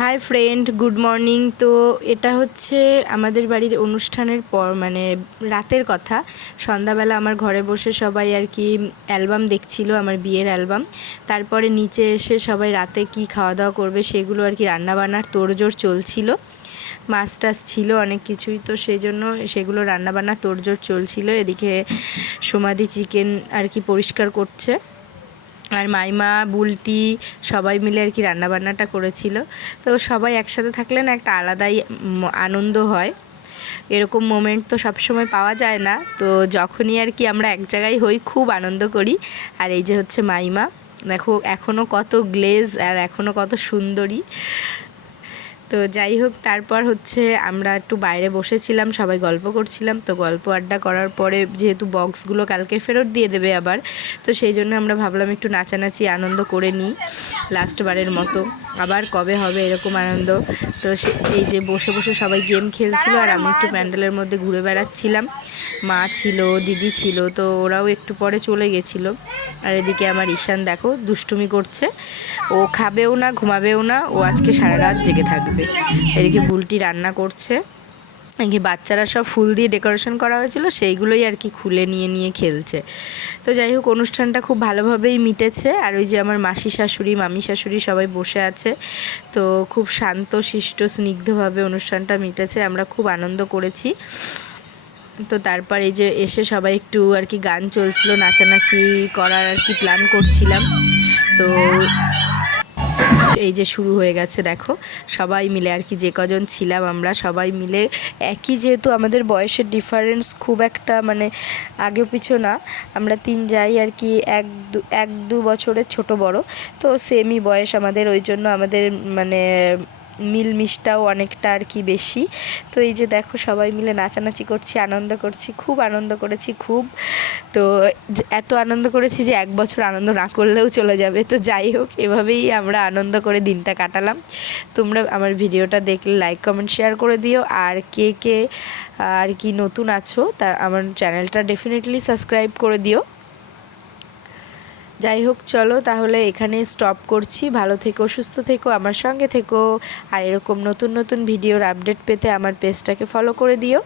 Hi friend, good morning. তো এটা হচ্ছে আমাদের বাড়ির অনুষ্ঠানের পর, মানে রাতের কথা। সন্ধ্যাবেলা আমার ঘরে বসে সবাই আর কি অ্যালবাম দেখছিল, আমার বিয়ের অ্যালবাম। তারপরে নিচে এসে সবাই রাতে কি খাওয়া দাওয়া করবে সেগুলো আর কি রান্নাবান্নার তোড়জোড় চলছিল। মাছ টাছ ছিল অনেক কিছুই, তো সেই জন্য সেগুলো রান্নাবান্না তোড়জোড় চলছিল। এদিকে সমাধি চিকেন আর কি পরিষ্কার করছে, আর মাইমা বুলটি সবাই মিলে আর কি রান্নাবান্নাটা করেছিল। তো সবাই একসাথে থাকলে না একটা আলাদাই আনন্দ হয়। এরকম মোমেন্ট তো সবসময় পাওয়া যায় না, তো যখনই আর কি আমরা এক জায়গায় হই খুব আনন্দ করি। আর এই যে হচ্ছে মাইমা, দেখো এখনও কত গ্লেজ আর এখনও কত সুন্দরী। তো যাই হোক, তারপর হচ্ছে আমরা একটু বাইরে বসেছিলাম, সবাই গল্প করছিলাম। তো গল্প আড্ডা করার পরে যেহেতু বক্সগুলো কালকে ফেরত দিয়ে দেবে আবার, তো সেই জন্য আমরা ভাবলাম একটু নাচানাচি আনন্দ করে নিই লাস্টবারের মতো। আবার কবে হবে এরকম আনন্দ। তো এই যে বসে বসে সবাই গেম খেলছিল, আর আমি একটু প্যান্ডেলের মধ্যে ঘুরে বেড়াচ্ছিলাম। মা ছিল, দিদি ছিল, তো ওরাও একটু পরে চলে গেছিলো। আর এদিকে আমার ঈশান দেখো দুষ্টুমি করছে, ও খাবেও না ঘুমাবেও না, ও আজকে সারা রাত জেগে থাকবে। এদিকে বুলটি রান্না করছে, কি বাচ্চারা সব ফুল দিয়ে ডেকোরেশন করা হয়েছিল সেইগুলোই আর কি খুলে নিয়ে নিয়ে খেলছে। তো যাই হোক, অনুষ্ঠানটা খুব ভালোভাবেই মিটেছে। আর ওই যে আমার মাসি শাশুড়ি, মামি শাশুড়ি সবাই বসে আছে। তো খুব শান্ত শিষ্ট স্নিগ্ধভাবে অনুষ্ঠানটা মিটেছে, আমরা খুব আনন্দ করেছি। তো তারপর এই যে এসে সবাই একটু আর কি গান চলছিল, নাচানাচি করার আর কি প্ল্যান করছিলাম। তো এই যে শুরু হয়ে গেছে, দেখো সবাই মিলে আর কি যে কজন ছিলাম আমরা সবাই মিলে একই, যেহেতু আমাদের বয়সের ডিফারেন্স খুব একটা মানে আগে পিছু না, আমরা তিন যাই আর কি এক দু বছরের ছোট বড়, তো সেমই বয়স আমাদের, ওই জন্য আমাদের মানে মিলমিশটাও অনেকটা আর কি বেশি। তো এই যে দেখো সবাই মিলে নাচানাচি করছি, আনন্দ করছি, খুব আনন্দ করেছি খুব। তো এত আনন্দ করেছি যে এক বছর আনন্দ না করলেও চলে যাবে। তো যাই হোক, এভাবেই আমরা আনন্দ করে দিনটা কাটালাম। তোমরা আমার ভিডিওটা দেখলে লাইক কমেন্ট শেয়ার করে দিও, আর কে কে আর কি নতুন আছো তার আমার চ্যানেলটা ডেফিনেটলি সাবস্ক্রাইব করে দিও। যাই হোক, চলো তাহলে এখানে স্টপ করছি। ভালো থেকো, সুস্থ থেকো, আমার সঙ্গে থেকো, আর এরকম নতুন নতুন ভিডিওর আপডেট পেতে আমার পেজটাকে ফলো করে দিও।